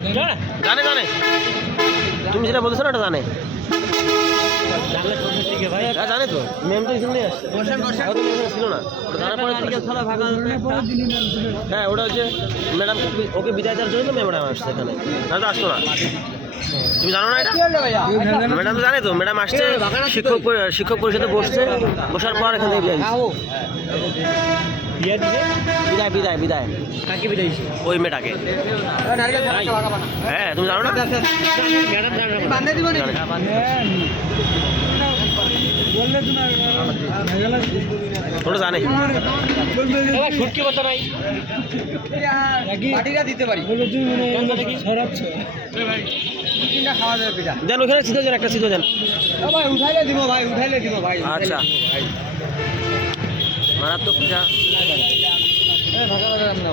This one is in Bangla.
জানে জানে তুমি যেটা বলছো না ওটা জানে। জানে তো। ম্যাম এখানে আসছে। ছিল না। আসছে। হ্যাঁ ওটা হচ্ছে ম্যাডাম ওকে বিদায় দেওয়ার জন্য ম্যাম ম্যাডাম আসছে এখানে। না তো আসতো না। তুমি জানো না এটা? ম্যাডাম তো জানে তো ম্যাডাম আসছে শিক্ষক শিক্ষক পরিষদে বসছে বসার পর এখান থেকে বিদায় বিদায় বিদায় বিদায়। কাকে বিদায় ওই মেয়েটাকে। হ্যাঁ তুমি জানো না? ম্যাডাম ওটা জানে ছুটকি কথা নাই। পাটিটা দিতে পারি। যাবে পিঠা। দেন ওখানে সিধে দেন একটা সিধে ও ভাই উঠাইলে দিব ভাই উঠাইলে দিব ভাই আচ্ছা। মারাত্মক পূজা ভাগা ভাগা না।